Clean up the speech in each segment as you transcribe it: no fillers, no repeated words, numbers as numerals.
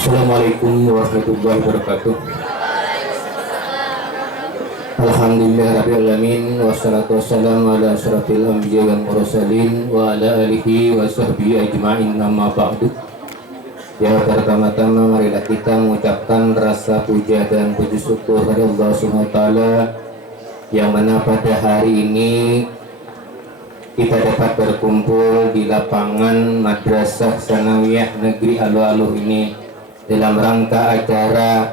Assalamualaikum warahmatullahi wabarakatuh. Alhamdulillahirrahmanirrahim. Wassalatu wassalamu ala asyrafil anbiya wal mursalin wa ala alihi wa sahbihi ajma'in, amma ba'du. Ya, pertama-tama marilah kita mengucapkan rasa puja dan puji syukur kepada Allah Subhanahu wa taala yang mana pada hari ini kita dapat berkumpul di lapangan Madrasah Tsanawiyah Negeri Alu-Aluh ini dalam rangka acara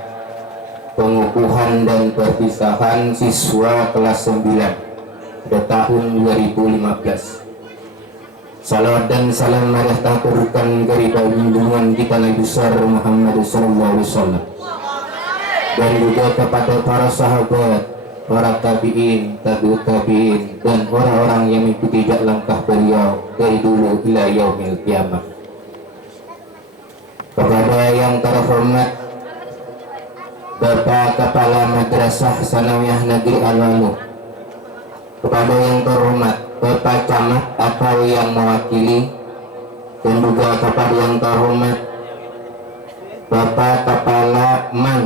pengukuhan dan perpisahan siswa kelas 9 pada tahun 2015. Salawat dan salam marilah tercurahkan kepada junjungan kita Nabi besar Muhammad sallallahu alaihi wasallam, dan juga kepada para sahabat, para tabi'in, tabi'ut tabi'in, dan orang-orang yang mengikuti langkah beliau dari dulu ila yaumil qiyamah. Kepada yang terhormat Bapak Kepala Madrasah Tsanawiyah Negeri Alu-Aluh, kepada yang terhormat Bapak Camat atau yang mewakili, dan juga kepada yang terhormat Bapak Kepala MAN,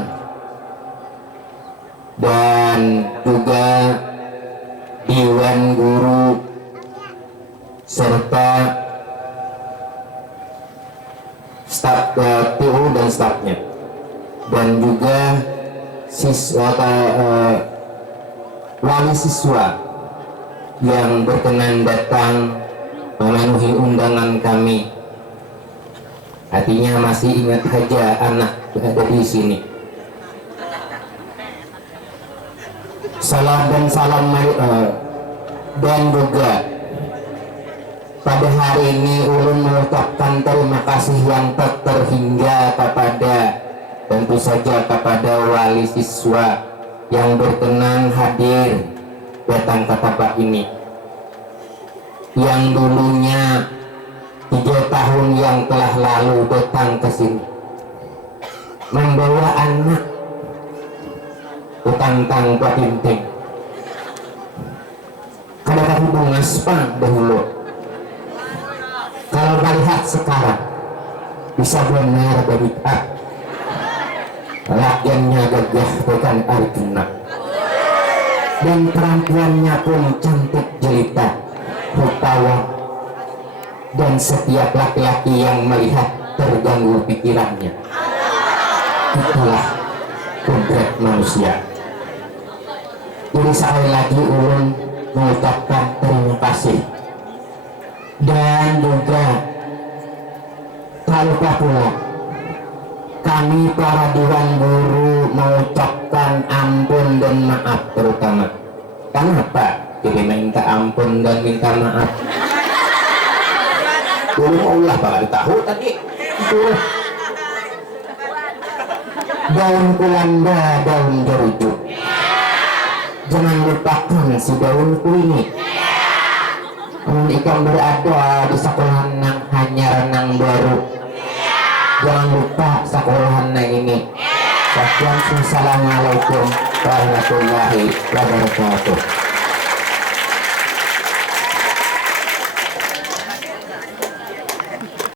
dan juga Dewan Guru serta staf PU dan stafnya, dan juga wali siswa yang berkenan datang memenuhi undangan kami. Artinya masih ingat saja anak ada di sini. Salam dan salam dan juga pada hari ini ulun mengucapkan terima kasih yang tak terhingga kepada tentu saja kepada wali siswa yang berkenan hadir datang ke tempat ini, yang dulunya 3 tahun yang telah lalu datang ke sini membawa anak bukan tanpa tinting. Kadang-kadang mengaspang dahulu, kalau melihat sekarang bisa benar berita rakyatnya gagah bukan Arjuna, dan perempuannya pun cantik jelita rupawan, dan setiap laki-laki yang melihat terganggu pikirannya. Itulah kodrat manusia. Jadi sekali lagi ulun mengucapkan terima kasih, dan juga tak lupa pula kami para dewan guru mengucapkan ampun dan maaf terutama. Kenapa jadi minta ampun dan minta maaf? Dulu Allah bakal tahu tadi daun kulanda, daun jerujuk, jangan lupakan si daunku ini. Ikan berada di sekolah nang hanya renang baru, jangan lupa sekolahan ini. Assalamualaikum warahmatullahi wabarakatuh.